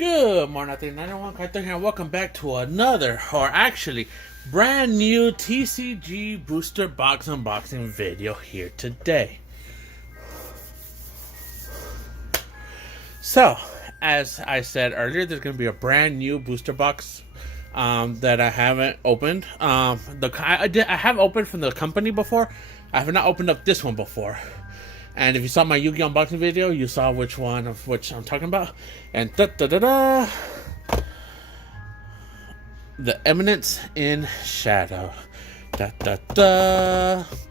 Good morning, 91 Carter here, and welcome back to another, or actually, brand new TCG booster box unboxing video here today. So, as I said earlier, there's going to be a brand new booster box that I haven't opened. I have opened from the company before. I have not opened up this one before. And if you saw my Yu-Gi-Oh! Unboxing video, you saw which one of which I'm talking about. And the Eminence in Shadow.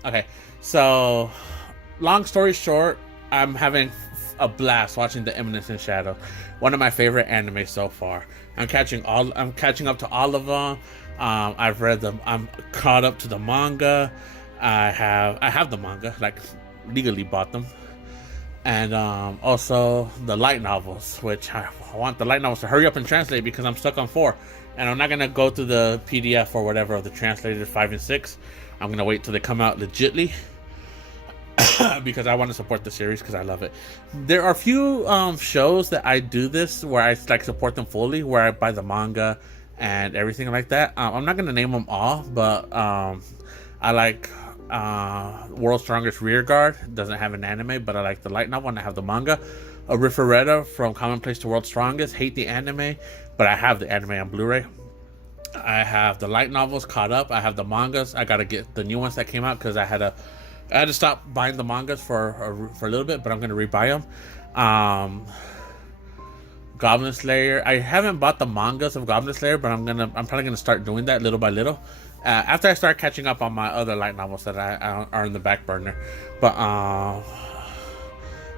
Okay, so long story short, I'm having a blast watching the Eminence in Shadow. One of my favorite anime so far. I'm catching up to all of them. I've read them. I'm caught up to the manga. I have the manga, like legally bought them, and also the light novels, which I want the light novels to hurry up and translate because I'm stuck on 4, and I'm not gonna go through the PDF or whatever of the translated 5 and 6. I'm gonna wait till they come out legitly because I want to support the series because I love it. There are a few shows that I do this where I like support them fully, where I buy the manga and everything like that. I'm not gonna name them all, but I like World's Strongest Rearguard. Doesn't have an anime, but I like the light novel and I have the manga. Arifureta from Commonplace to World's Strongest. Hate the anime, but I have the anime on Blu-ray. I have the light novels caught up. I have the mangas. I gotta get the new ones that came out because I had to stop buying the mangas for a little bit, but I'm gonna rebuy them. Goblin Slayer. I haven't bought the mangas of Goblin Slayer, but I'm probably gonna start doing that little by little. After I start catching up on my other light novels that I are in the back burner. But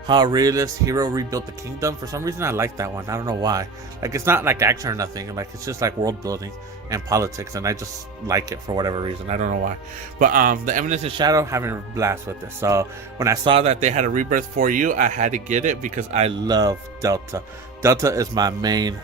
How Realist Hero Rebuilt the Kingdom. For some reason I like that one. I don't know why. Like, it's not like action or nothing. Like, it's just like world building and politics, and I just like it for whatever reason. I don't know why. But the Eminence in Shadow, having a blast with this. So when I saw that they had a rebirth for you, I had to get it because I love Delta. Delta is my main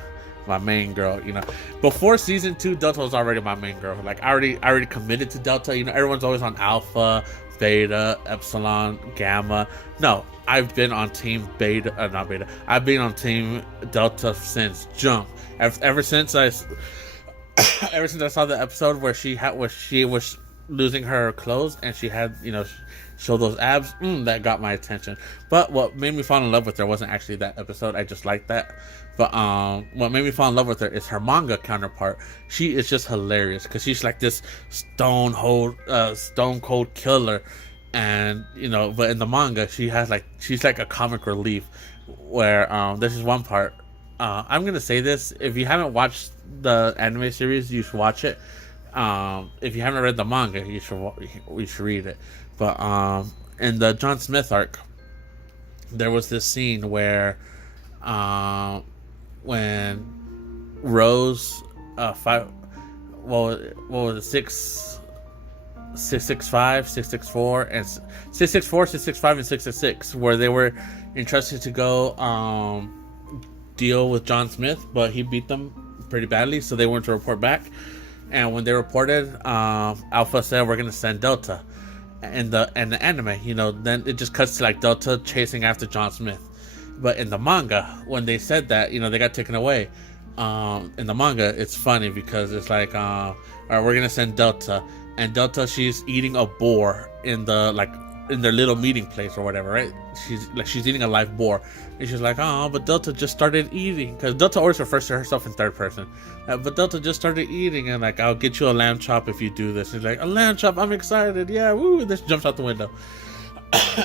girl. You know, before season 2, Delta was already my main girl. Like, I already committed to Delta. You know, everyone's always on Alpha, Beta, Epsilon, Gamma. No, I've been on team Beta, not Beta. I've been on team Delta since jump. Ever since I saw the episode where she was losing her clothes and she had, you know, show those abs, that got my attention. But what made me fall in love with her wasn't actually that episode. I just liked that. But what made me fall in love with her is her manga counterpart. She is just hilarious because she's like this stone cold killer, and you know. But in the manga, she's like a comic relief. Where this is one part. I'm gonna say this: if you haven't watched the anime series, you should watch it. If you haven't read the manga, you should read it. But in the John Smith arc, there was this scene where when Rose what was it, 665, 664, and 664, 665, and 666, where they were entrusted to go deal with John Smith, but he beat them pretty badly, so they weren't to report back. And when they reported, Alpha said, "We're gonna send Delta." And the anime, you know, then it just cuts to like Delta chasing after John Smith. But in the manga, when they said that, you know, they got taken away. In the manga, it's funny because it's like, all right, we're gonna send Delta, and Delta, she's eating a boar in their little meeting place or whatever, right? She's eating a live boar, and she's like, "Oh, but Delta just started eating," because Delta always refers to herself in third person. But Delta just started eating, and like, "I'll get you a lamb chop if you do this." She's like, "A lamb chop? I'm excited! Yeah, woo!" And this jumps out the window.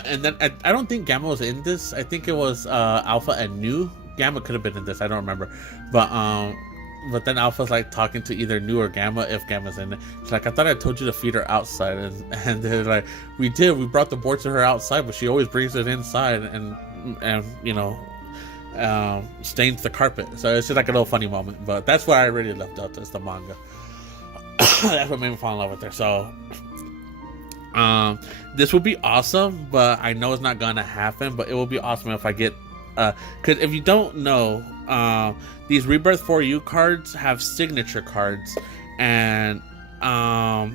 And then I don't think Gamma was in this. I think it was Alpha and Nu. Gamma could have been in this. I don't remember, but then Alpha's like talking to either Nu or Gamma, if Gamma's in it. She's like, "I thought I told you to feed her outside," and they're like, "We did. We brought the board to her outside, but she always brings it inside and you know, stains the carpet." So it's just like a little funny moment. But that's why I really love Delta. It's the manga. That's what made me fall in love with her. So this would be awesome, but I know it's not gonna happen. But it will be awesome if I get, because if you don't know, these Rebirth for You cards have signature cards, and I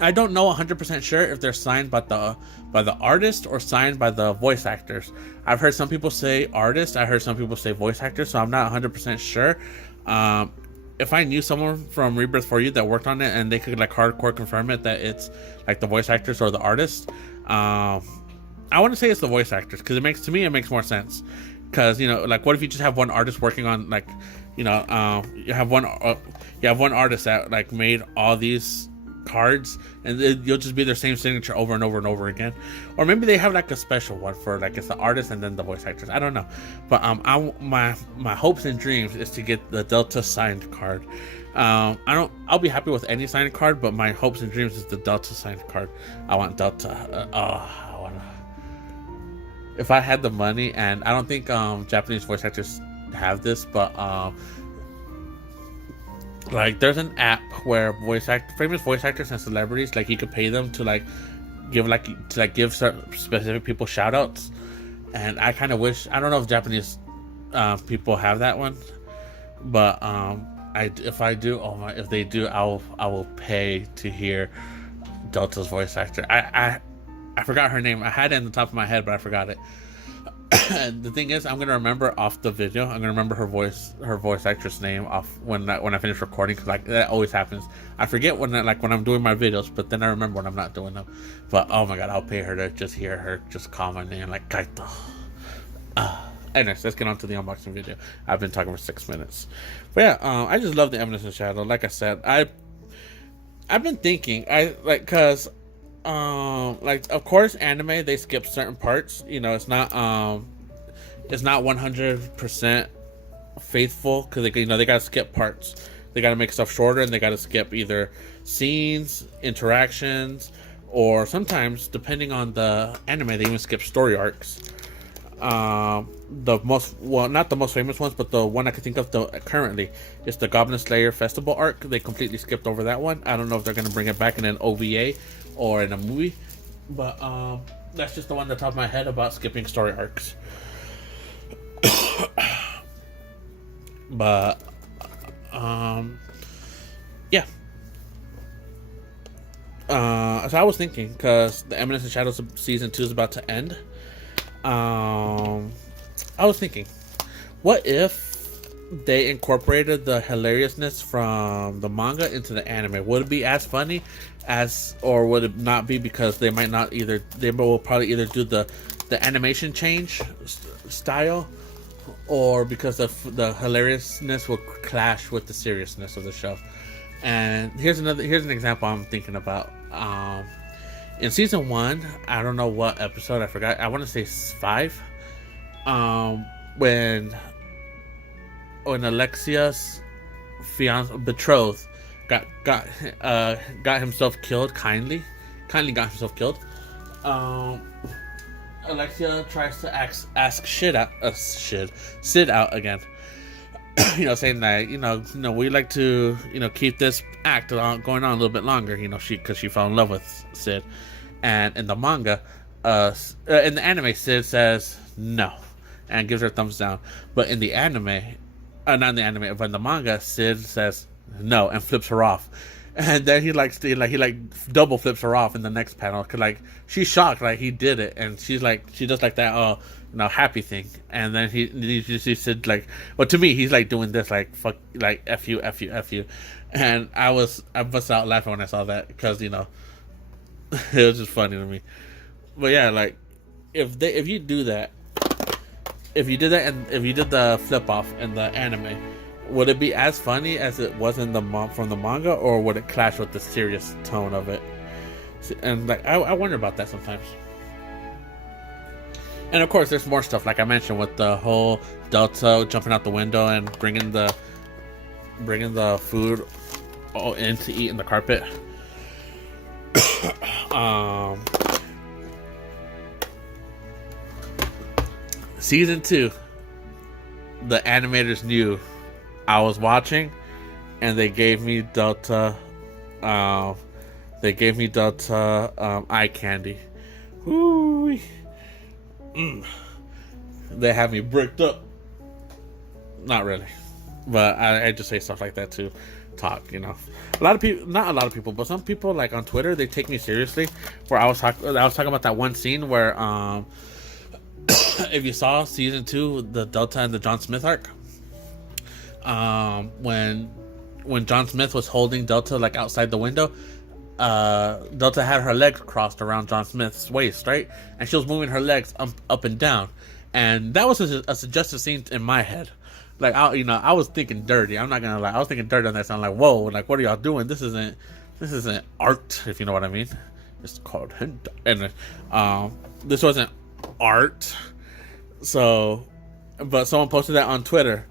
I don't know 100% sure if they're signed by the artist or signed by the voice actors. I've heard some people say artist. I heard some people say voice actors. So I'm not 100% sure. Um, if I knew someone from Rebirth for You that worked on it and they could like hardcore confirm it that it's like the voice actors or the artist, I want to say it's the voice actors because it makes more sense. Because like what if you just have one artist working on like, you have one artist that like made all these cards and you'll just be their same signature over and over and over again, or maybe they have like a special one for like it's the artist and then the voice actors. I don't know, but my hopes and dreams is to get the Delta signed card. I'll be happy with any signed card, but my hopes and dreams is the Delta signed card. I want Delta. If I had the money, and I don't think Japanese voice actors have this, but like there's an app where famous voice actors and celebrities, like you could pay them to give certain specific people shout outs. And I kind of wish, I don't know if Japanese people have that one, but if they do, I will pay to hear Delta's voice actor. I forgot her name. I had it in the top of my head, but I forgot it. And the thing is, I'm gonna remember off the video. I'm gonna remember her voice actress name off when I finish recording, because like that always happens. I forget when I'm doing my videos, but then I remember when I'm not doing them. But oh my god, I'll pay her to just hear her just call my name like Kaito. Anyways, let's get on to the unboxing video. I've been talking for 6 minutes, but yeah, I just love the Eminence and Shadow. Like I said, I've been thinking, cause like of course anime they skip certain parts. It's not 100% faithful, because they gotta skip parts. They gotta make stuff shorter, and they gotta skip either scenes, interactions, or sometimes, depending on the anime, they even skip story arcs. Not the most famous ones, but the one I can think of currently is the Goblin Slayer Festival arc. They completely skipped over that one. I don't know if they're gonna bring it back in an OVA or in a movie, but that's just the one on the top of my head about skipping story arcs. But yeah. So I was thinking, because the Eminence and Shadows season 2 is about to end. I was thinking, what if they incorporated the hilariousness from the manga into the anime? Would it be as funny or would it not be, because they will probably either do the animation change style, or because the hilariousness will clash with the seriousness of the show. And here's an example I'm thinking about. In season 1, I don't know what episode, I forgot. I want to say 5. When Alexia's betrothed got himself killed, kindly got himself killed. Alexia tries to ask Sid out again. Saying that we like to keep this act going on a little bit longer. Because she fell in love with Sid, and in the manga, in the anime, Sid says no and gives her a thumbs down. But in the anime, not in the anime, but in the manga, Sid says no and flips her off. And then he double flips her off in the next panel, because she's shocked, he did it, and she does that happy thing, and then she said well, to me he's doing this fuck, f you, and I busted out laughing when I saw that, because it was just funny to me. But yeah, if you did that, and if you did the flip off in the anime, would it be as funny as it was from the manga, or would it clash with the serious tone of it? And I wonder about that sometimes. And of course, there's more stuff, like I mentioned, with the whole Delta jumping out the window and bringing the food all in to eat in the carpet. Season 2, the animators knew I was watching, and they gave me Delta. Eye candy. Woo. They have me bricked up. Not really, but I just say stuff like that too. talk. You know, a lot of people, not a lot of people, but some people like on Twitter, they take me seriously. Where I was talking about that one scene where if you saw season 2, the Delta and the John Smith arc, when John Smith was holding Delta like outside the window, Delta had her legs crossed around John Smith's waist, right? And she was moving her legs up and down, and that was a suggestive scene in my head. Like, I was thinking dirty. I'm not gonna lie. I was thinking dirty on that. So I'm like, whoa, like, what are y'all doing? This isn't art, if you know what I mean. It's called hentai, and this wasn't art. So, but someone posted that on Twitter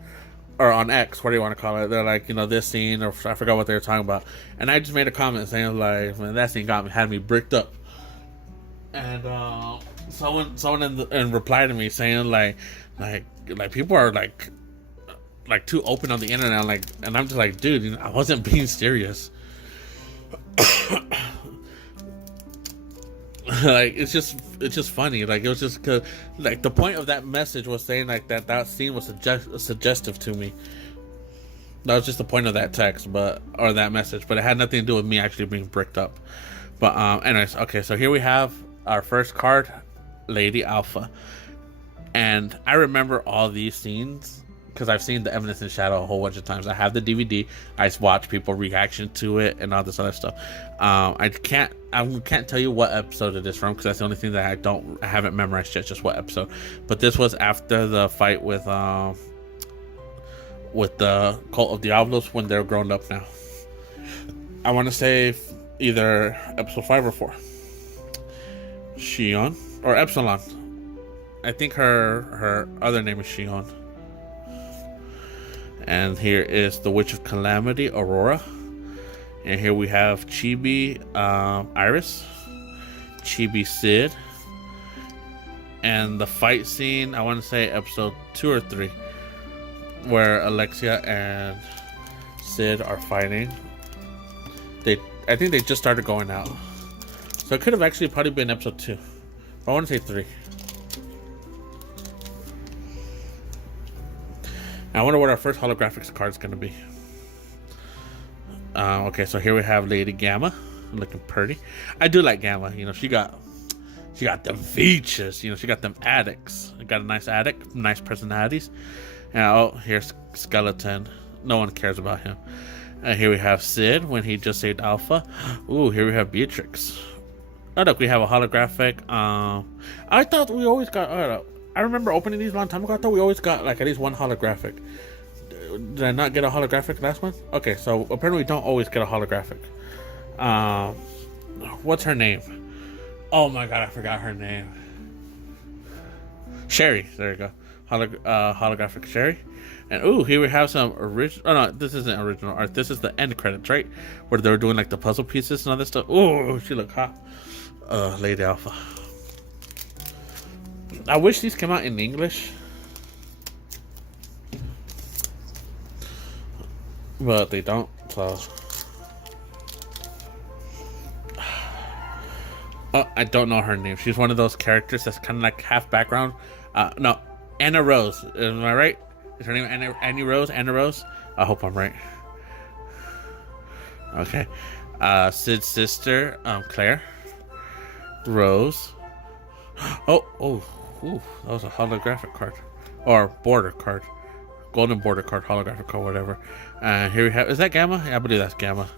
or on X, what do you want to call it? They're like, this scene, or I forgot what they were talking about, and I just made a comment saying like, man, that scene had me bricked up. And someone in reply to me saying like people are like too open on the internet, and I'm just like, dude, I wasn't being serious. Like, it's just funny. Like, it was just cause, like, the point of that message was saying like that scene was suggestive to me. That was just the point of that text, or that message, but it had nothing to do with me actually being bricked up. But anyways, okay, so here we have our first card, Lady Alpha, and I remember all these scenes because I've seen the Eminence in Shadow a whole bunch of times. I have the DVD. I watch people reaction to it and all this other stuff. I can't tell you what episode it is from because that's the only thing that I haven't memorized yet, just what episode. But this was after the fight with the Cult of Diablos when they're grown up now. I want to say either episode 5 or 4. Shion or Epsilon. I think her other name is Shion. And here is the Witch of Calamity, Aurora. And here we have Chibi, Iris, Chibi, Sid. And the fight scene, I want to say episode 2 or 3, where Alexia and Sid are fighting. I think they just started going out. So it could have actually probably been episode 2. But I want to say 3. I wonder what our first holographics card is going to be. Okay, so here we have Lady Gamma, looking pretty. I do like Gamma. She got them features. She got them addicts. Got a nice addict, nice personalities. And here's Skeleton. No one cares about him. And here we have Sid when he just saved Alpha. Ooh, here we have Beatrix. Oh, look, we have a holographic. I thought we always got. I remember opening these a long time ago. I thought we always got like at least one holographic. Did I not get a holographic last one? Okay, so apparently we don't always get a holographic. What's her name? Oh my god, I forgot her name. Sherry. There you go. Holographic Sherry. And ooh, here we have some original. Oh no, this isn't original art. This is the end credits, right? Where they were doing like the puzzle pieces and all this stuff. Ooh, she look hot. Lady Alpha. I wish these came out in English, but they don't. So, I don't know her name. She's one of those characters that's kind of like half background. No, Anna Rose. Am I right? Is her name Annie Rose? Anna Rose? I hope I'm right. Okay. Sid's sister, Claire. Rose. Ooh, that was a holographic card. Or border card. Golden border card, holographic card, whatever. And here we have, is that Gamma? Yeah, I believe that's Gamma.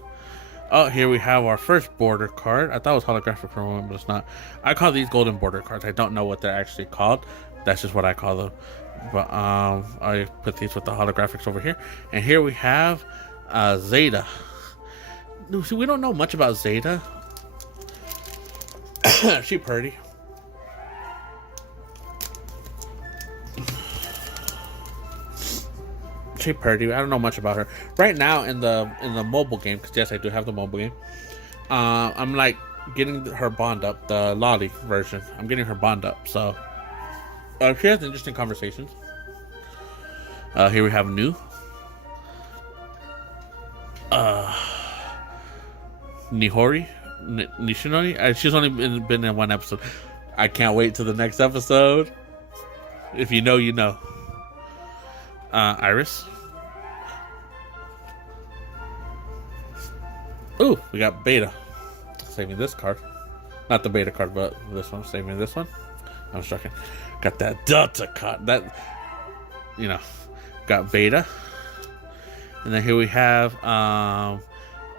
Oh, here we have our first border card. I thought it was holographic for a moment, but it's not. I call these golden border cards. I don't know what they're actually called. That's just what I call them. But I put these with the holographics over here. And here we have Zeta. See, we don't know much about Zeta. She pretty. She pretty. I don't know much about her right now in the mobile game, because yes, I do have the mobile game. I'm like getting her bond up, the lolly version. I'm getting her bond up, so she has interesting conversations. Here we have New. Nihori, Nishinori. She's only been in one episode. I can't wait till the next episode. If you know, you know. Iris. Ooh, we got Beta. Saving this card. Not the Beta card, but this one. Saving this one. I'm joking. Got that Delta card. That, you know, got Beta. And then here we have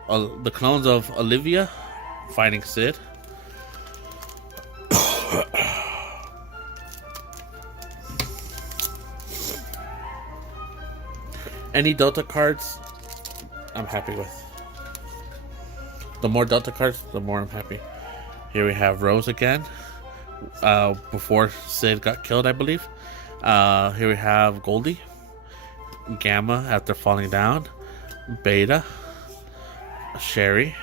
the clones of Olivia fighting Sid. Any Delta cards, I'm happy with. The more Delta cards, the more I'm happy. Here we have Rose again. Before Sid got killed, I believe. Here we have Goldie. Gamma after falling down. Beta. Sherry.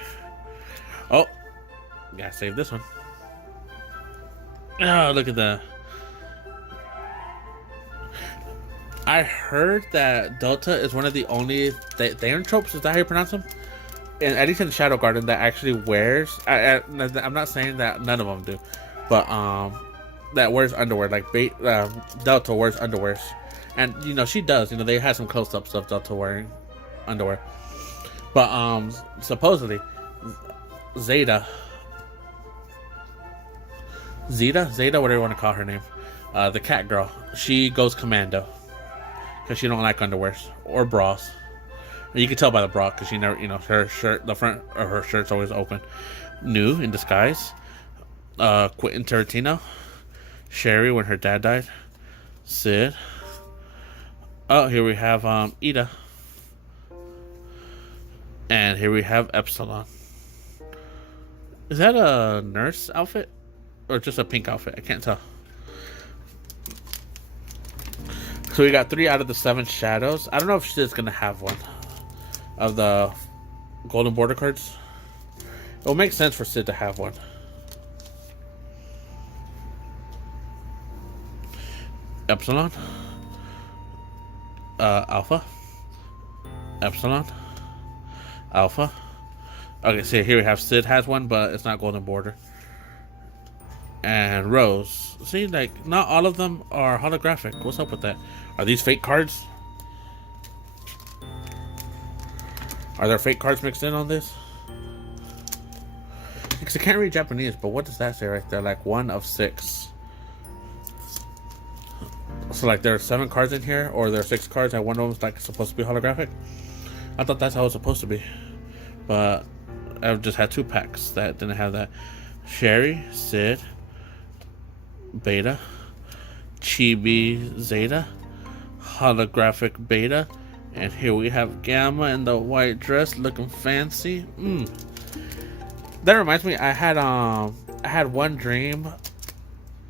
Oh, gotta save this one. Oh, look at that. I heard that Delta is one of the only Thanatropes, is that how you pronounce them? At least in Shadow Garden, that actually wears. I'm not saying that none of them do, but that wears underwear. Like Delta wears underwears, and you know she does. You know they had some close-ups of Delta wearing underwear, but supposedly Zeta, whatever you want to call her name, the cat girl, she goes commando because she don't like underwears or bras. And you can tell by the bra because she never, you know, her shirt, the front of her shirt's always open. New in disguise. Quentin Tarantino. Sherry when her dad died. Sid. Oh, here we have Ida. And here we have Epsilon. Is that a nurse outfit? Or just a pink outfit? I can't tell. So we got 3 out of the 7 shadows. I don't know if Sid's gonna have one of the golden border cards. It will make sense for Sid to have one. Epsilon. Alpha. Epsilon. Alpha. Okay, so here we have Sid has one, but it's not golden border. And Rose. See, like, not all of them are holographic. What's up with that? Are these fake cards? Are there fake cards mixed in on this? Because I can't read Japanese, but what does that say right there? Like 1 of 6. So like there are 7 cards in here, or there are 6 cards, and one of them's like supposed to be holographic. I thought that's how it's supposed to be, but I've just had 2 packs that didn't have that. Sherry, Sid, Beta, Chibi, Zeta, holographic Beta. And here we have Gamma in the white dress, looking fancy. That reminds me, I had one dream,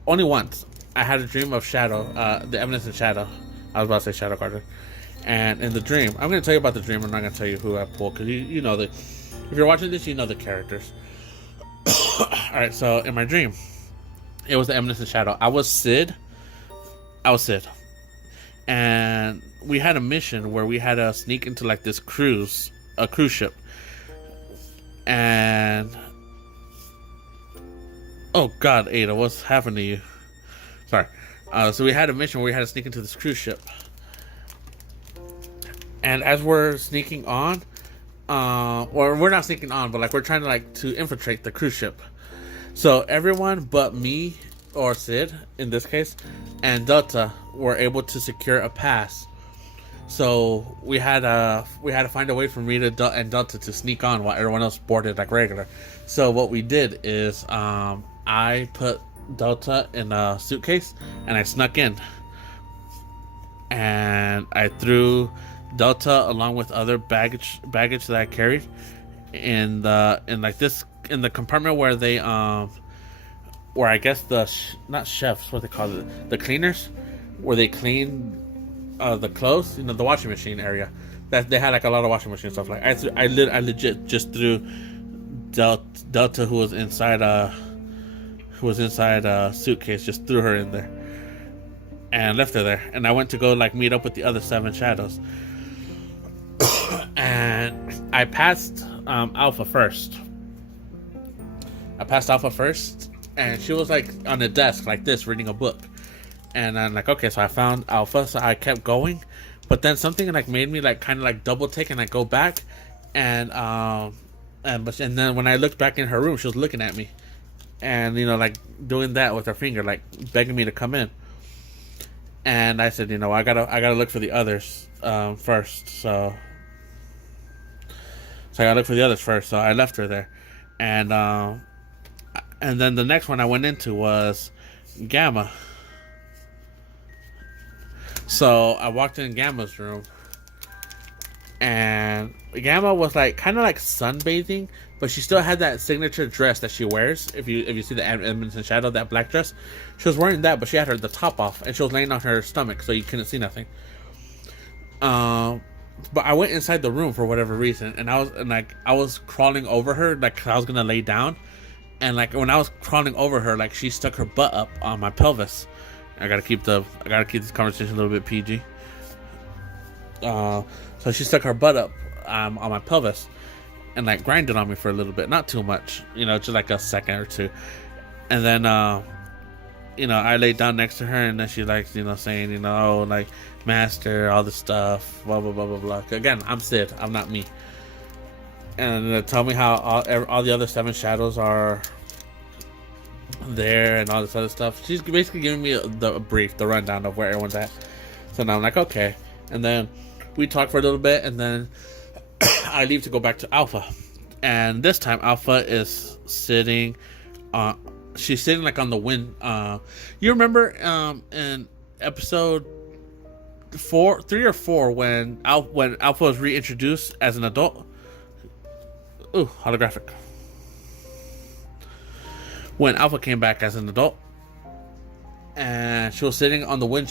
only once. I had a dream of Shadow, the Eminence and Shadow. I was about to say Shadow Garden. And in the dream, I'm going to tell you about the dream. I'm not going to tell you who I pulled because you know if you're watching this, you know the characters. All right, so in my dream, it was the Eminence and Shadow. I was Sid. And we had a mission where we had to sneak into like this a cruise ship. And oh God, Ada, what's happened to you? Sorry. So we had a mission where we had to sneak into this cruise ship. And as we're sneaking on, or we're not sneaking on, but like we're trying to infiltrate the cruise ship. So everyone but me, or Sid in this case, and Delta were able to secure a pass. So we had to find a way for me and Delta to sneak on while everyone else boarded like regular. So what we did is I put Delta in a suitcase and I snuck in, and I threw Delta along with other baggage that I carried in the compartment where they where I guess not chefs, what they call it, the cleaners, where they clean the clothes, you know, the washing machine area. That they had like a lot of washing machine stuff. Like I legit just threw Delta, who was inside a suitcase, just threw her in there and left her there. And I went to go like meet up with the other 7 shadows. And I passed Alpha first. And she was like on the desk like this reading a book. And I'm like, okay, so I found Alpha, so I kept going. But then something like made me like kind of like double take, and I go back, and And then when I looked back in her room, she was looking at me, and like doing that with her finger, like begging me to come in. And I said, I gotta look for the others first. So I gotta look for the others first. So I left her there, and then the next one I went into was Gamma. So I walked in Gamma's room, and Gamma was like kind of like sunbathing, but she still had that signature dress that she wears. If you see the Eminence and Shadow, that black dress, she was wearing that, but she had the top off, and she was laying on her stomach, so you couldn't see nothing. But I went inside the room for whatever reason, and I was crawling over her, like I was gonna lay down, and like when I was crawling over her, like she stuck her butt up on my pelvis. I gotta keep this conversation a little bit PG. So she stuck her butt up on my pelvis, and like grinded on me for a little bit, not too much, just like a second or two, and then I laid down next to her, and then she like saying oh, like master, all this stuff, blah blah blah blah blah. Again, I'm Sid, I'm not me. And tell me how all the other 7 shadows are there and all this other stuff. She's basically giving me the rundown of where everyone's at. So now I'm like, okay. And then we talk for a little bit, and then I leave to go back to Alpha. And this time Alpha is sitting she's sitting like on the wind. You remember in episode 3 or 4 when Alpha was reintroduced as an adult? Ooh, holographic. When Alpha came back as an adult, and she was sitting on the wind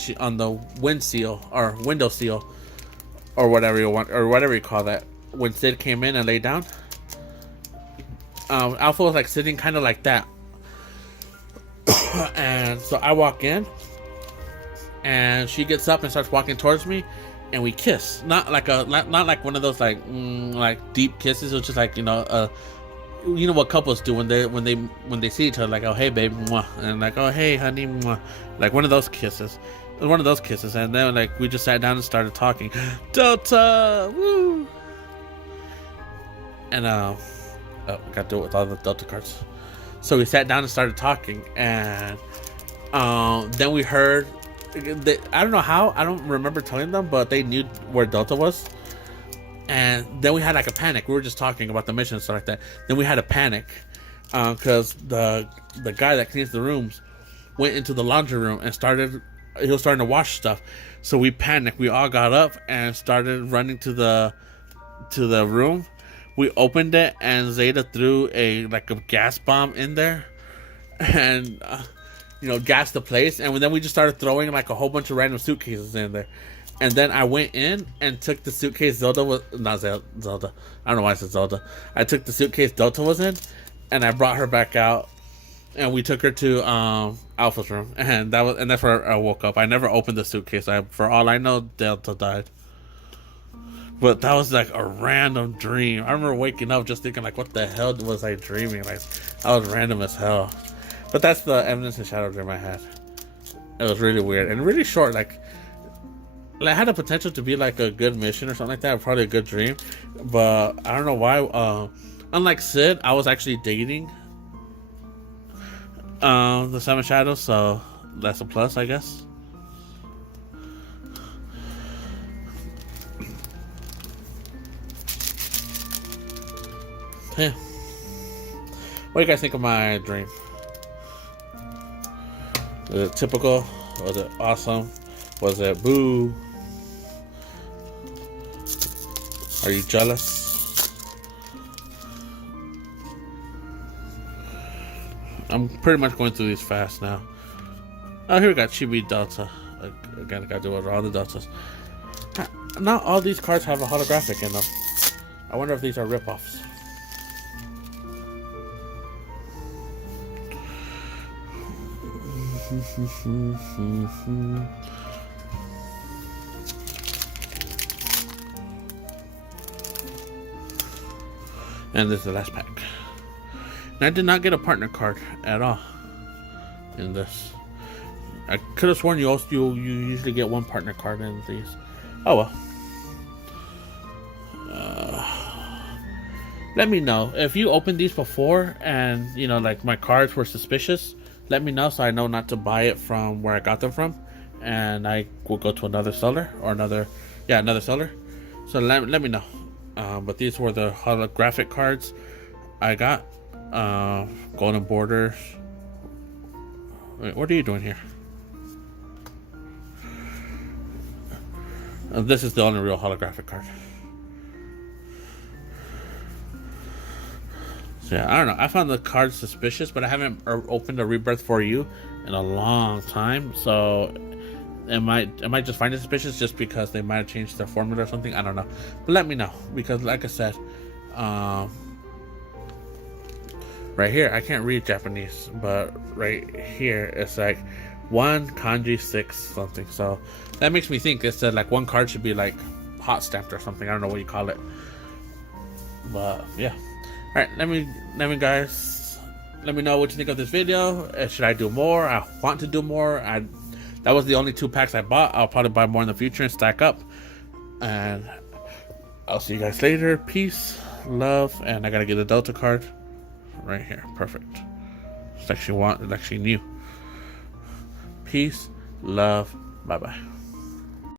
seal or window seal, or whatever you want, or whatever you call that. When Sid came in and laid down, Alpha was like sitting kind of like that. And so I walk in, and she gets up and starts walking towards me, and we kiss. Not like one of those like deep kisses. It was just like what couples do when they see each other, like, oh hey babe, mwah, and like, oh hey honey, mwah. Like one of those kisses. It was one of those kisses, and then like we just sat down and started talking. Delta, woo. And got to do it with all the Delta cards. So we sat down and started talking, and then we heard. I don't know how. I don't remember telling them, but they knew where Delta was. And then we had like a panic. We were just talking about the mission and stuff like that. Then we had a panic because the guy that cleans the rooms went into the laundry room and he was starting to wash stuff. So we panicked. We all got up and started running to the room. We opened it, and Zeta threw a gas bomb in there, and gassed the place. And then we just started throwing like a whole bunch of random suitcases in there. And then I went in and took the suitcase Zelda. I don't know why I said Zelda. I took the suitcase Delta was in, and I brought her back out, and we took her to Alpha's room, and that's where I woke up. I never opened the suitcase. For all I know, Delta died. But that was like a random dream. I remember waking up just thinking like, what the hell was I dreaming? Like, that was random as hell. But that's the Eminence and Shadow dream I had. It was really weird and really short. Like it had the potential to be like a good mission or something like that. Probably a good dream. But I don't know why. Unlike Sid, I was actually dating the 7 Shadows, so that's a plus, I guess. Yeah. What do you guys think of my dream? Was it typical? Was it awesome? Was it boo? Are you jealous? I'm pretty much going through these fast now. Oh, here we got Chibi Delta. Again, I gotta do it with all the Deltas. Not all these cards have a holographic in them. I wonder if these are ripoffs. And this is the last pack. And I did not get a partner card at all in this. I could have sworn you usually get one partner card in these. Oh well. let me know if you opened these before and you know like my cards were suspicious. Let me know so I know not to buy it from where I got them from, and I will go to another seller or another seller. So let me know. But these were the holographic cards I got. Golden borders. Wait, what are you doing here? This is the only real holographic card. So yeah, I don't know. I found the card suspicious, but I haven't opened a Rebirth for You in a long time. So it might just find it suspicious just because they might have changed their formula or something. I don't know. But let me know, because like I said, right here I can't read Japanese, but right here it's like 1 kanji 6 something. So that makes me think it said like one card should be like hot stamped or something. I don't know what you call it. But yeah. Alright, let me guys, let me know what you think of this video. Should I do more? I want to do more. That was the only 2 packs I bought. I'll probably buy more in the future and stack up. And I'll see you guys later. Peace, love, and I gotta get the Delta card right here. Perfect. It's actually new. Peace, love, bye bye.